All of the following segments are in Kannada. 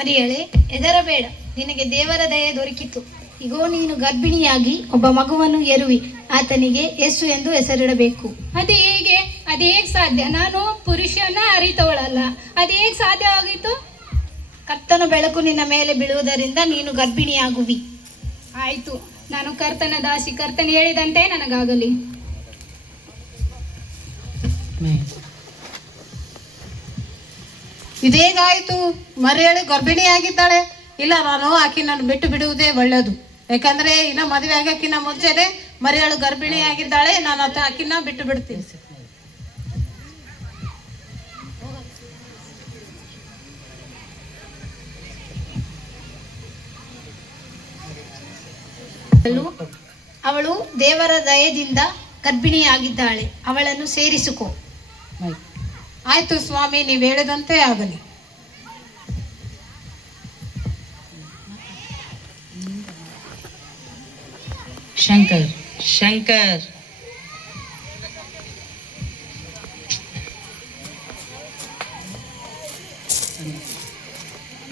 ಮರಿಯಳೆ, ಹೆದರಬೇಡ, ನಿನಗೆ ದೇವರ ದಯೆ ದೊರಕಿತು. ಇಗೋ, ನೀನು ಗರ್ಭಿಣಿಯಾಗಿ ಒಬ್ಬ ಮಗುವನ್ನು ಹೆರುವಿ, ಆತನಿಗೆ ಯೇಸು ಎಂದು ಹೆಸರಿಡಬೇಕು. ಅದು ಹೇಗೆ ಸಾಧ್ಯ? ನಾನು ಪುರುಷನ ಅರಿತವಳಲ್ಲ, ಅದು ಹೇಗೆ ಸಾಧ್ಯವಾಗಿತ್ತು? ಕರ್ತನ ಬೆಳಕು ನಿನ್ನ ಮೇಲೆ ಬೀಳುವುದರಿಂದ ನೀನು ಗರ್ಭಿಣಿಯಾಗುವಿ. ಆಯ್ತು, ನಾನು ಕರ್ತನ ದಾಸಿ, ಕರ್ತನ ಹೇಳಿದಂತೆ ನನಗಾಗಲಿ. ಇದೇಗಾಯ್ತು? ಮರಿಯಳು ಗರ್ಭಿಣಿಯಾಗಿದ್ದಾಳೆ. ಇಲ್ಲ, ನಾನು ಆಕಿನನ್ನು ಬಿಟ್ಟು ಬಿಡುವುದೇ ಒಳ್ಳೆಯದು. ಯಾಕಂದ್ರೆ ಇನ್ನ ಮದುವೆ ಆಗಕ್ಕಿನ್ನ ಮುಂಚೆನೆ ಮರಿಯಳು ಗರ್ಭಿಣಿಯಾಗಿದ್ದಾಳೆ. ನಾನು ಆಕಿನ ಬಿಟ್ಟು ಬಿಡ್ತೀನಿ. ಅವಳು ದೇವರ ದಯದಿಂದ ಗರ್ಭಿಣಿಯಾಗಿದ್ದಾಳೆ, ಅವಳನ್ನು ಸೇರಿಸಿಕೊ. ಆಯ್ತು ಸ್ವಾಮಿ, ನೀವು ಹೇಳಿದಂತೆ ಆಗಲಿ. ಶಂಕರ್ ಶಂಕರ್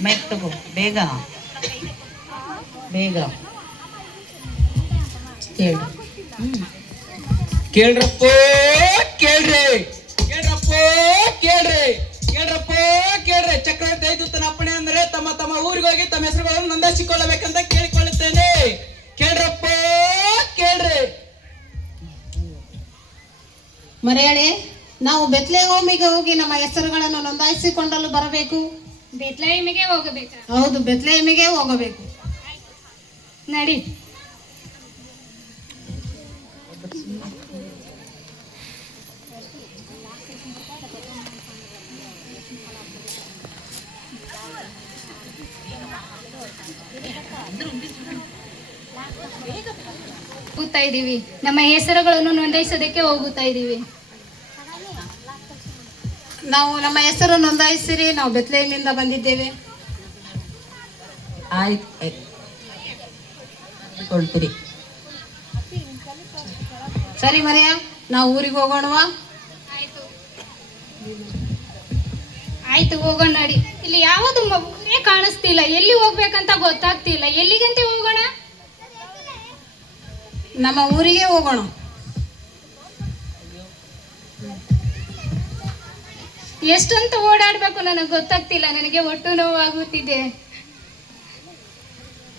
ಮೈಕ್ ತಗೋ, ಬೇಗ ಬೇಗ ಹೇಳು. ಕೇಳ್ರಪ್ಪ ಕೇಳ್ರಿ, ಕೇಳ್ರಪ್ಪ ಕೇಳ್ರಿ, ಕೇಳ್ರಪ್ಪ ಕೇಳ್ರಿ. ಚಕ್ರವರ್ತಿ ದೈವದೂತನ ಅಪ್ಪಣೆ ಅಂದ್ರೆ ತಮ್ಮ ತಮ್ಮ ಊರಿಗೆ ಹೋಗಿ ತಮ್ಮ ಹೆಸರುಗಳನ್ನು ನೋಂದಾಯಿಸಿಕೊಳ್ಳಬೇಕಂತ ಕೇಳಿಕೊಳ್ಳುತ್ತೇನೆ. ಕೇಳ್ರಪ್ಪ ಕೇಳ್ರಿ. ಮರಿಯಳೆ, ನಾವು ಬೆತ್ಲೆಹೇಮಿಗೆ ಹೋಗಿ ನಮ್ಮ ಹೆಸರುಗಳನ್ನು ನೋಂದಾಯಿಸಿಕೊಂಡಲು ಬರಬೇಕು. ಬೆತ್ಲೆಹೇಮಿಗೆ ಹೋಗಬೇಕಾ? ಹೌದು, ಬೆತ್ಲೆಹೇಮಿಗೆ ಹೋಗಬೇಕು. ನಡಿ. ಹೋಗ್ತಾ ಇದೀವಿ, ನಮ್ಮ ಹೆಸರುಗಳನ್ನು ನೋಂದಾಯಿಸೋದಕ್ಕೆ ಹೋಗುತ್ತಾ ಇದೀವಿ. ನಾವು ನಮ್ಮ ಹೆಸರು ನೋಂದಾಯಿಸಿರಿ, ನಾವು ಬೆತ್ಲೆಹೇಮಿಂದ ಬಂದಿದ್ದೇವೆ. ಆಯ್ತು ಕೊಡ್ತೀರಿ. ಸರಿ ಮರಿಯ, ನಾವು ಊರಿಗೆ ಹೋಗೋಣವಾ? ಆಯ್ತು, ಹೋಗೋಣ ನಡಿ. ಇಲ್ಲಿ ಯಾವುದು ಊರೇ ಕಾಣಿಸ್ತಿಲ್ಲ, ಎಲ್ಲಿ ಹೋಗ್ಬೇಕಂತ ಗೊತ್ತಾಗ್ತಿಲ್ಲ. ಎಲ್ಲಿಗಂತೆ ಹೋಗೋಣ? ನಮ್ಮ ಊರಿಗೆ ಹೋಗೋಣ. ಎಷ್ಟಂತ ಓಡಾಡ್ಬೇಕು ನನಗೆ ಗೊತ್ತಾಗ್ತಿಲ್ಲ. ನನಗೆ ಒಟ್ಟು ನೋವಾಗುತ್ತಿದೆ.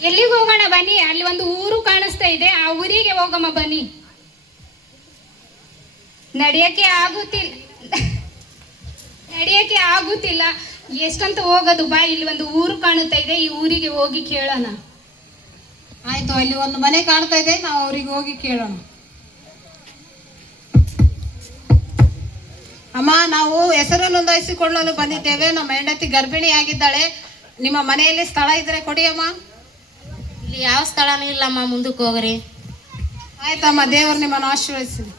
ಎಲ್ಲಿಗೆ ಹೋಗೋಣ? ಬನ್ನಿ, ಅಲ್ಲಿ ಒಂದು ಊರು ಕಾಣಿಸ್ತಾ ಇದೆ, ಆ ಊರಿಗೆ ಹೋಗಮ್ಮ ಬನ್ನಿ. ನಡೆಯಕ್ಕೆ ಆಗುತ್ತಿಲ್ಲ. ಎಷ್ಟಂತ ಹೋಗೋದು? ಬಾ, ಇಲ್ಲಿ ಒಂದು ಊರು ಕಾಣುತ್ತಾ ಇದೆ, ಈ ಊರಿಗೆ ಹೋಗಿ ಕೇಳೋಣ. ಆಯ್ತು, ಅಲ್ಲಿ ಒಂದು ಮನೆ ಕಾಣ್ತಾ ಇದೆ, ನಾವು ಅವ್ರಿಗೆ ಹೋಗಿ ಕೇಳೋಣ. ಅಮ್ಮ, ನಾವು ಹೆಸರು ನೋಂದಾಯಿಸಿಕೊಳ್ಳಲು ಬಂದಿದ್ದೇವೆ. ನಮ್ಮ ಹೆಂಡತಿ ಗರ್ಭಿಣಿಯಾಗಿದ್ದಾಳೆ. ನಿಮ್ಮ ಮನೆಯಲ್ಲಿ ಸ್ಥಳ ಇದ್ರೆ ಕೊಡಿ ಅಮ್ಮ. ಇಲ್ಲಿ ಯಾವ ಸ್ಥಳನೂ ಇಲ್ಲಮ್ಮ, ಮುಂದಕ್ಕೆ ಹೋಗ್ರಿ. ಆಯ್ತಮ್ಮ, ದೇವರು ನಿಮ್ಮನ್ನು ಆಶೀರ್ವದಿಸಲಿ.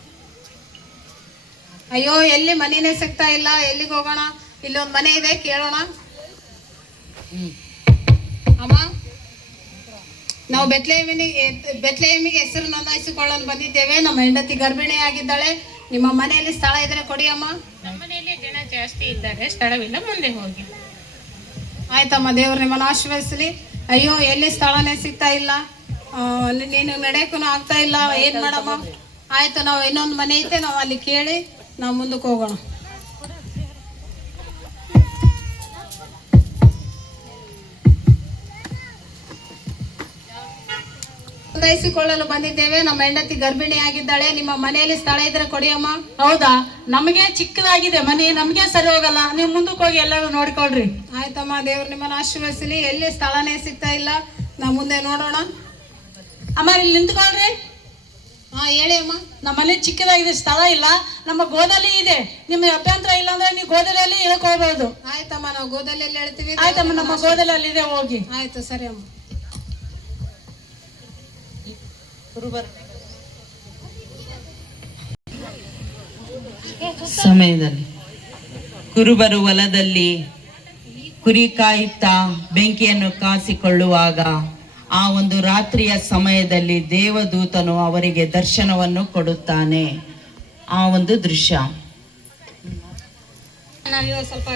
ಅಯ್ಯೋ, ಎಲ್ಲಿ ಮನೆನೇ ಸಿಗ್ತಾ ಇಲ್ಲ, ಎಲ್ಲಿಗೆ ಹೋಗೋಣ? ಇಲ್ಲಿ ಒಂದು ಮನೆ ಇದೆ, ಕೇಳೋಣ. ಅಮ್ಮ, ನಾವು ಬೆತ್ಲೆಹೇಮಿಗೆ ಹೆಸರು ನೋಂದಾಯಿಸಿಕೊಳ್ಳಲು ಬಂದಿದ್ದೇವೆ. ನಮ್ಮ ಹೆಂಡತಿ ಗರ್ಭಿಣಿಯಾಗಿದ್ದಾಳೆ. ನಿಮ್ಮ ಮನೆಯಲ್ಲಿ ಸ್ಥಳ ಇದ್ರೆ ಕೊಡಿ ಅಮ್ಮ. ನಮ್ಮ ಮನೆಯಲ್ಲಿ ಜನ ಜಾಸ್ತಿ ಇದ್ದಾರೆ, ಸ್ಥಳವಿಲ್ಲ, ಮುಂದೆ ಹೋಗಿ. ಆಯ್ತಮ್ಮ, ದೇವರು ನಿಮ್ಮನ್ನು ಆಶೀರ್ವದಿಸಲಿ. ಅಯ್ಯೋ, ಎಲ್ಲಿ ಸ್ಥಳನೇ ಸಿಗ್ತಾ ಇಲ್ಲ, ನೀನು ನಡೆಯಕ್ಕೂ ಆಗ್ತಾ ಇಲ್ಲ, ಏನ್ ಮಾಡಮ್ಮ? ಆಯ್ತು, ನಾವು ಇನ್ನೊಂದು ಮನೆ ಐತೆ, ನಾವು ಅಲ್ಲಿ ಕೇಳಿ ನಾವು ಮುಂದಕ್ಕೆ ಹೋಗೋಣ. ನೋಂದಾಯಿಸಿಕೊಳ್ಳಲು ಬಂದಿದ್ದೇವೆ. ನಮ್ಮ ಹೆಂಡತಿ ಗರ್ಭಿಣಿಯಾಗಿದ್ದಾಳೆ. ನಿಮ್ಮ ಮನೆಯಲ್ಲಿ ಸ್ಥಳ ಇದ್ರೆ ಕೊಡಿ ಅಮ್ಮ. ಹೌದಾ? ನಮಗೆ ಚಿಕ್ಕದಾಗಿದೆ ಮನೆ, ನಮಗೆ ಸರಿ ಹೋಗಲ್ಲ. ನೀವು ಮುಂದಕ್ಕೆ ಹೋಗಿ ಎಲ್ಲರೂ ನೋಡ್ಕೊಳ್ರಿ. ಆಯ್ತಮ್ಮ, ದೇವ್ರು ನಿಮ್ಮನ್ನು ಆಶೀರ್ವದಿಸಲಿ. ಎಲ್ಲಿ ಸ್ಥಳನೇ ಸಿಗ್ತಾ ಇಲ್ಲ, ನಾವು ಮುಂದೆ ನೋಡೋಣ. ಅಮ್ಮ, ಇಲ್ಲಿ ನಿಂತ್ಕೊಳ್ರಿ. ಹಾ, ಹೇಳಿ ಅಮ್ಮ. ನಮ್ಮ ಮನೆ ಚಿಕ್ಕದಾಗಿದೆ, ಸ್ಥಳ ಇಲ್ಲ. ನಮ್ಮ ಗೋದಲ್ಲಿ ಇದೆ, ನಿಮ್ಗೆ ಅಭ್ಯಂತರ ಇಲ್ಲ ಅಂದ್ರೆ ನೀವು ಗೋದಲಿಯಲ್ಲಿ ಹೇಳ್ಕೊಳ್ಬಹುದು. ಆಯ್ತಮ್ಮ, ನಾವು ಗೋದಲಿಯಲ್ಲಿ ಹೇಳ್ತೀವಿ. ಆಯ್ತಮ್ಮ, ನಮ್ಮ ಗೋದಲಲ್ಲಿ ಇದೆ, ಹೋಗಿ. ಆಯ್ತು, ಸರಿ ಅಮ್ಮ. ಸಮಯದಲ್ಲಿ ಕುರುಬರು ಹೊಲದಲ್ಲಿ ಕುರಿ ಕಾಯುತ್ತಾ ಬೆಂಕಿಯನ್ನು ಕಾಸಿಕೊಳ್ಳುವಾಗ ಆ ಒಂದು ರಾತ್ರಿಯ ಸಮಯದಲ್ಲಿ ದೇವದೂತನು ಅವರಿಗೆ ದರ್ಶನವನ್ನು ಕೊಡುತ್ತಾನೆ. ಆ ಒಂದು ದೃಶ್ಯ. ನಾವಿವಾಗ ಸ್ವಲ್ಪ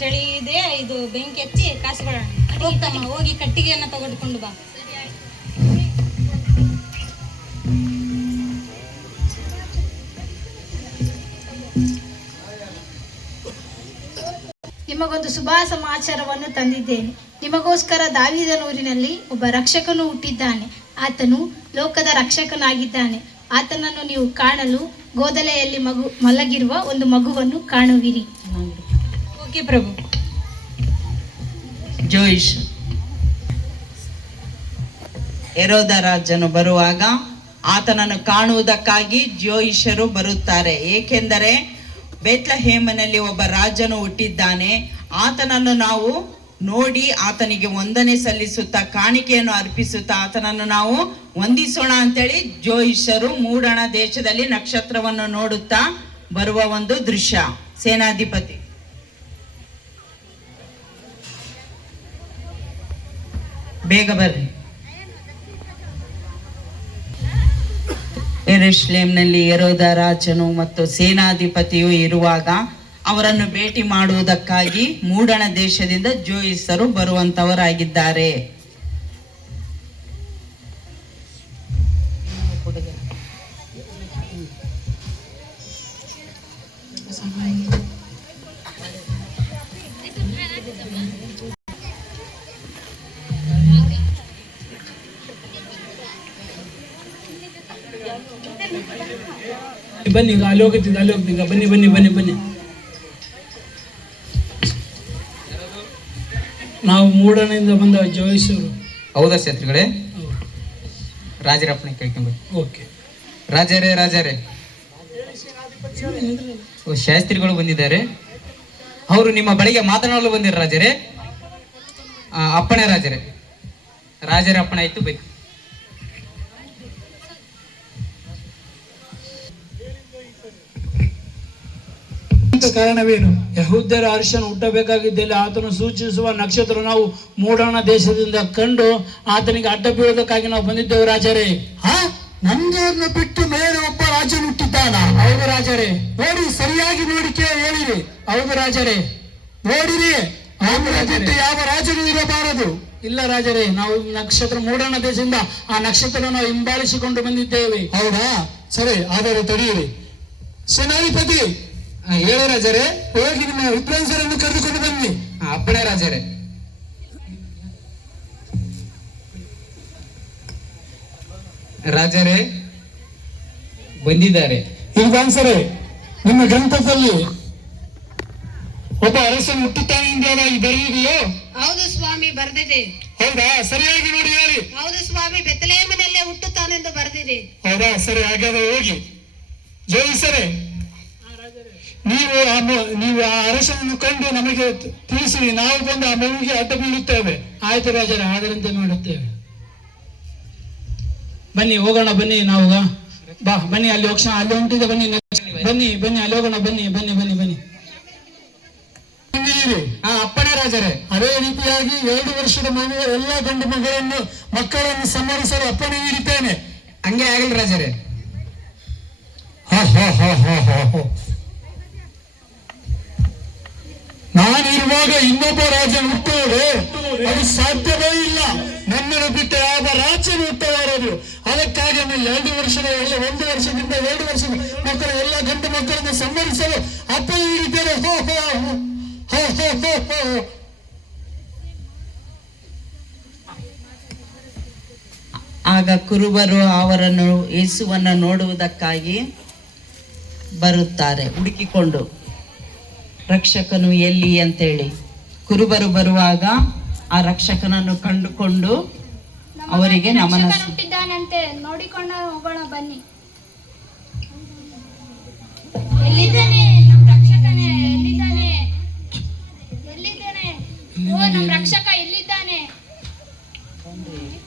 ಚಳಿ ಇದೆ, ಇದು ಬೆಂಕಿ ಹಚ್ಚಿ ಕಾಸಿಕೊಳ್ಳೋಣ. ಹೋಗ್ತಮ್ಮ, ಹೋಗಿ ಕಟ್ಟಿಗೆಯನ್ನ ತೆಗೆದುಕೊಂಡು ಬಾ. ನಿಮಗೊಂದು ಶುಭ ಸಮಾಚಾರವನ್ನು ತಂದಿದ್ದೇನೆ. ನಿಮಗೋಸ್ಕರ ದಾವೀದನೂರಿನಲ್ಲಿ ಒಬ್ಬ ರಕ್ಷಕನು ಹುಟ್ಟಿದ್ದಾನೆ. ಆತನು ಲೋಕದ ರಕ್ಷಕನಾಗಿದ್ದಾನೆ. ಆತನನ್ನು ನೀವು ಕಾಣಲು ಗೋದಲೆಯಲ್ಲಿ ಮಲಗಿರುವ ಒಂದು ಮಗುವನ್ನು ಕಾಣುವಿರಿ. ಓಕೆ ಪ್ರಭು. ಜೋಯಿಷ್, ಹೆರೋದ ರಾಜನು ಬರುವಾಗ ಆತನನ್ನು ಕಾಣುವುದಕ್ಕಾಗಿ ಜೋಯಿಷರು ಬರುತ್ತಾರೆ. ಏಕೆಂದರೆ ಬೇತ್ಲಹೇಮನಲ್ಲಿ ಒಬ್ಬ ರಾಜನು ಹುಟ್ಟಿದ್ದಾನೆ. ಆತನನ್ನು ನಾವು ನೋಡಿ ಆತನಿಗೆ ವಂದನೆ ಸಲ್ಲಿಸುತ್ತಾ ಕಾಣಿಕೆಯನ್ನು ಅರ್ಪಿಸುತ್ತಾ ಆತನನ್ನು ನಾವು ವಂದಿಸೋಣ ಅಂತೇಳಿ ಜೋಯಿಷರು ಮೂಡಣ ದೇಶದಲ್ಲಿ ನಕ್ಷತ್ರವನ್ನು ನೋಡುತ್ತಾ ಬರುವ ಒಂದು ದೃಶ್ಯ. ಸೇನಾಧಿಪತಿ ಬೇಗ ಬರ್ರಿ. ಯೆರೂಸಲೇಮಿನಲ್ಲಿ ಹೆರೋದ ರಾಜನು ಮತ್ತು ಸೇನಾಧಿಪತಿಯು ಇರುವಾಗ ಅವರನ್ನು ಭೇಟಿ ಮಾಡುವುದಕ್ಕಾಗಿ ಮೂಡಣ ದೇಶದಿಂದ ಜೋಯಿಸರು ಬರುವಂತವರಾಗಿದ್ದಾರೆ. ಬನ್ನಿ, ಈಗ ಅಲ್ಲಿ ಹೋಗ್ತೀನಿ ಬನ್ನಿ ಬನ್ನಿ ಬನ್ನಿ ಬನ್ನಿ. ನಾವು ಮೂಡಣದಿಂದ ಬಂದ ಜೋಯಿಸರು. ಹೌದಾ ಶಾಸ್ತ್ರಿಗಳೇ? ರಾಜರಪ್ಪಣೆ ಕೇಳ್ಕೊಂಬ. ಓಕೆ. ರಾಜರೇ ರಾಜರೇ, ಶಾಸ್ತ್ರಿಗಳು ಬಂದಿದ್ದಾರೆ. ಅವರು ನಿಮ್ಮ ಬಳಿಗೆ ಮಾತನಾಡಲು ಬಂದಿರ ರಾಜರೇ. ಅಪ್ಪಣೆ ರಾಜರೇ. ರಾಜರ ಅಪ್ಪಣೆ ಆಯ್ತು, ಬೇಕು. ಕಾರಣವೇನು? ಯಹೂದ್ಯರ ಅರಸನು ಹುಟ್ಟಬೇಕಾಗಿದ್ದಲ್ಲಿ ಆತನು ಸೂಚಿಸುವ ನಕ್ಷತ್ರ ನಾವು ಮೂಡಣ ದೇಶದಿಂದ ಕಂಡು ಆತನಿಗೆ ಅಡ್ಡ ಬೀಳೋದಕ್ಕಾಗಿ ನಾವು ಬಂದಿದ್ದೇವೆ ರಾಜರೇ. ನಮ್ಗೆಯನ್ನು ಬಿಟ್ಟು ಮೇಲೆ ಒಬ್ಬ ರಾಜನು ಹುಟ್ಟಿದ್ದಾನ. ಹೌದು ರಾಜರೇ. ನೋಡಿ, ಸರಿಯಾಗಿ ನೋಡಿಕೆ ಹೇಳಿರಿ. ಹೌದು ರಾಜರೇ. ನೋಡಿರಿ, ಅವರ ಬಿಟ್ಟು ಯಾವ ರಾಜನು ಇರಬಾರದು. ಇಲ್ಲ ರಾಜರೇ, ನಾವು ನಕ್ಷತ್ರ ಮೂಡಣ ದೇಶದಿಂದ ಆ ನಕ್ಷತ್ರ ನಾವು ಹಿಂಬಾಲಿಸಿಕೊಂಡು ಬಂದಿದ್ದೇವೆ. ಹೌದಾ? ಸರಿ, ಆದರೆ ತಡೆಯಿರಿ. ಸೇನಾಧಿಪತಿ, ಹೇಳಿ ರಾಜರೇ. ಹೋಗಿ ನಿಮ್ಮ ವಿದ್ವಾಂಸರನ್ನು ಕರೆದುಕೊಂಡು ಬನ್ನಿ. ಅಪ್ಪಣೆ ರಾಜರೇ. ರಾಜರೇ ಬಂದಿದ್ದಾರೆ. ವಿದ್ವಾಂಸರೇ, ನಿಮ್ಮ ಗ್ರಂಥದಲ್ಲಿ ಒಬ್ಬ ಅರಸನು ಹುಟ್ಟುತ್ತಾನೆ ಎಂಬುದಾಗಿ ಬರೆಯುವುದೆಯೋ? ಹೌದು ಸ್ವಾಮಿ, ಬರ್ದಿದೆ. ಹೌದಾ? ಸರಿಯಾಗಿ ನೋಡಿ ಹೇಳಿ. ಹೌದು ಸ್ವಾಮಿ, ಬೆತ್ಲೆಹೇಮಿನಲ್ಲೇ ಹುಟ್ಟುತ್ತಾನೆಂದು ಬರ್ದಿದೆ. ಹೌದಾ? ಸರಿ, ಹಾಗಾದ್ರೆ ಹೋಗಿ. ಜೋಯಿಸರೇ, ನೀವು ಆ ಅರಸನನ್ನು ಕಂಡು ನಮಗೆ ತಿಳಿಸಿ, ನಾವು ಬಂದು ಆ ಮಗುವಿಗೆ ಅಡ್ಡ ಬೀಳುತ್ತೇವೆ. ಆಯ್ತು ರಾಜರೇ, ಅದರಂತೆ ಮಾಡುತ್ತೇವೆ. ಬನ್ನಿ ಹೋಗೋಣ, ಬನ್ನಿ ನಾವು ಬಾ ಬನ್ನಿ. ಅಲ್ಲಿ ಹೋಗೋಣ, ಅಲ್ಲಿ ಹೊಂಟಿದೆ. ಬನ್ನಿ ಬನ್ನಿ ಬನ್ನಿ, ಅಲ್ಲಿ ಹೋಗೋಣ. ಬನ್ನಿ ಬನ್ನಿ ಬನ್ನಿ ಬನ್ನಿ. ಅಪ್ಪಣೆ ರಾಜರೇ. ಅದೇ ರೀತಿಯಾಗಿ 2 ವರ್ಷದ ಮಗು ಎಲ್ಲ ಗಂಡು ಮಕ್ಕಳನ್ನು ಸಂಹರಿಸಲು ಅಪ್ಪಣೆ ನೀಡುತ್ತೇನೆ. ಹಂಗೆ ಆಗಲಿ ರಾಜರೇ. ನಾನಿರುವಾಗ ಇನ್ನೊಬ್ಬ ರಾಜನು ಹುಟ್ಟುವುದು ಅದು ಸಾಧ್ಯವೇ ಇಲ್ಲ. ನನ್ನನ್ನು ಬಿಟ್ಟು ಯಾವ ರಾಜನು ಹುಟ್ಟಬಾರದು. ಅದಕ್ಕಾಗಿ 1 ವರ್ಷದಿಂದ 2 ವರ್ಷದ ಮಕ್ಕಳ ಎಲ್ಲ ಗಂಡು ಮಕ್ಕಳನ್ನು ಸಂಹರಿಸಲು ಅಪ್ಪಣೆ ನೀಡುತ್ತೇನೆ. ಆಗ ಕುರುಬರು ಅವರನ್ನು ಯೇಸುವನ್ನು ನೋಡುವುದಕ್ಕಾಗಿ ಬರುತ್ತಾರೆ, ಹುಡುಕಿಕೊಂಡು ರಕ್ಷಕನು ಎಲ್ಲಿ ಅಂತೇಳಿ. ಕುರುಬರು ಬರುವಾಗ ಆ ರಕ್ಷಕನನ್ನು ಕಂಡುಕೊಂಡು ಅವರಿಗೆ ನಮನ. ಹುಟ್ಟಿದ್ದಾನಂತೆ, ನೋಡಿಕೊಂಡು ಹೋಗೋಣ ಬನ್ನಿ. ಎಲ್ಲಿದ್ದಾನೆ ನಮ್ಮ ರಕ್ಷಕನೇ? ಎಲ್ಲಿದ್ದಾನೆ? ಓ, ನಮ್ಮ ರಕ್ಷಕ ಎಲ್ಲಿದ್ದಾನೆ?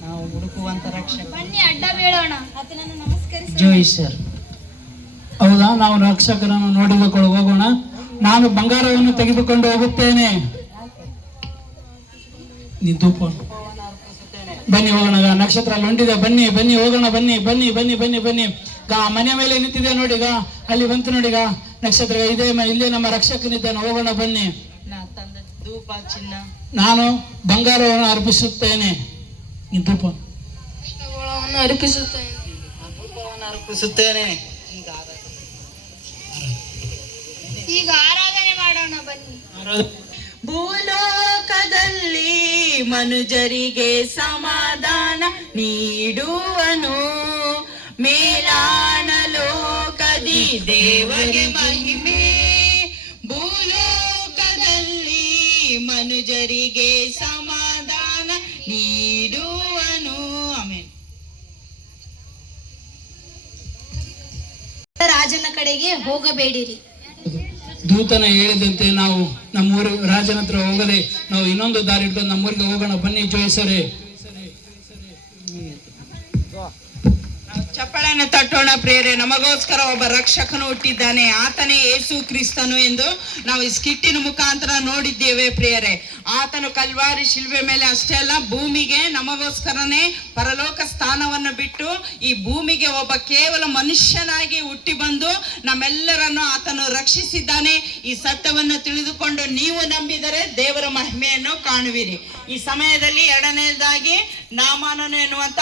ನಾವು ಹುಡುಕುವಂತ ರಕ್ಷಕ. ಬನ್ನಿ, ಅಡ್ಡ ಬೀಳೋಣ. ಆತನನ್ನು ನಮಸ್ಕರಿಸಿ. ಜೋಯಿಸರ್. ಹೌದಾ? ನಾವು ರಕ್ಷಕರನ್ನು ನೋಡಿಕೊಂಡು ಹೋಗೋಣ. ನಾನು ಬಂಗಾರವನ್ನು ತೆಗೆದುಕೊಂಡು ಹೋಗುತ್ತೇನೆ. ಬನ್ನಿ ಹೋಗೋಣ. ನಕ್ಷತ್ರ ಅಲ್ಲಿ ಹೊಂಟಿದೆ. ಬನ್ನಿ ಬನ್ನಿ ಹೋಗೋಣ. ಬನ್ನಿ ಬನ್ನಿ ಬನ್ನಿ ಬನ್ನಿ ಬನ್ನಿ. ಮನೆ ಮೇಲೆ ನಿಂತಿದೆ ನೋಡಿ. ಅಲ್ಲಿ ಬಂತು ನೋಡಿ ನಕ್ಷತ್ರ ಇದೆ. ಇಲ್ಲೇ ನಮ್ಮ ರಕ್ಷಕನಿದ್ದಾನೆ. ಹೋಗೋಣ ಬನ್ನಿ. ತಂದದ್ದು ಧೂಪ ಚಿನ್ನ ನಾನು ಬಂಗಾರವನ್ನು ಅರ್ಪಿಸುತ್ತೇನೆ. ಈ ಧೂಪ ಅರ್ಪಿಸುತ್ತೇನೆ. ಈಗ ಆರಾಧನೆ ಮಾಡೋಣ ಬನ್ನಿ. ಭೂಲೋಕದಲ್ಲಿ ಮನುಜರಿಗೆ ಸಮಾಧಾನ ನೀಡುವನು, ಮೇಲಾಣ ಲೋಕದಿ ದೇವರಿಗೆ ಮಹಿಮೆ. ಭೂಲೋಕದಲ್ಲಿ ಮನುಜರಿಗೆ ಸಮಾಧಾನ ನೀಡುವನು. ಆಮೇಲೆ ರಾಜನ ಕಡೆಗೆ ಹೋಗಬೇಡಿರಿ. ದೂತನ ಹೇಳಿದಂತೆ ನಾವು ನಮ್ಮೂರು ರಾಜನ ಹತ್ರ ಹೋಗದೆ ನಾವು ಇನ್ನೊಂದು ದಾರಿ ಇಟ್ಕೊಂಡು ನಮ್ಮೂರಿಗೆ ಹೋಗೋಣ. ಬನ್ನಿ ಜೋಯಿಸರೇ. ಚಪ್ಪಳನ್ನು ತಟ್ಟೋಣ ಪ್ರಿಯರೇ. ನಮಗೋಸ್ಕರ ಒಬ್ಬ ರಕ್ಷಕನು ಹುಟ್ಟಿದ್ದಾನೆ, ಆತನೇ ಯೇಸು ಕ್ರಿಸ್ತನು ಎಂದು ನಾವು ಈ ಸ್ಕಿಟ್ಟಿನ ಮುಖಾಂತರ ನೋಡಿದ್ದೇವೆ ಪ್ರಿಯರೇ. ಆತನು ಕಲ್ವಾರಿ ಶಿಲ್ಬೆ ಮೇಲೆ ಅಷ್ಟೇ ಅಲ್ಲ, ಭೂಮಿಗೆ ನಮಗೋಸ್ಕರನೇ ಪರಲೋಕ ಸ್ಥಾನವನ್ನು ಬಿಟ್ಟು ಈ ಭೂಮಿಗೆ ಒಬ್ಬ ಕೇವಲ ಮನುಷ್ಯನಾಗಿ ಹುಟ್ಟಿ ಬಂದು ನಮ್ಮೆಲ್ಲರನ್ನು ಆತನು ರಕ್ಷಿಸಿದ್ದಾನೆ. ಈ ಸತ್ಯವನ್ನು ತಿಳಿದುಕೊಂಡು ನೀವು ನಂಬಿದರೆ ದೇವರ ಮಹಿಮೆಯನ್ನು ಕಾಣುವಿರಿ. ಈ ಸಮಯದಲ್ಲಿ ಎರಡನೇದಾಗಿ ನಾಮಾನನು ಎನ್ನುವಂತ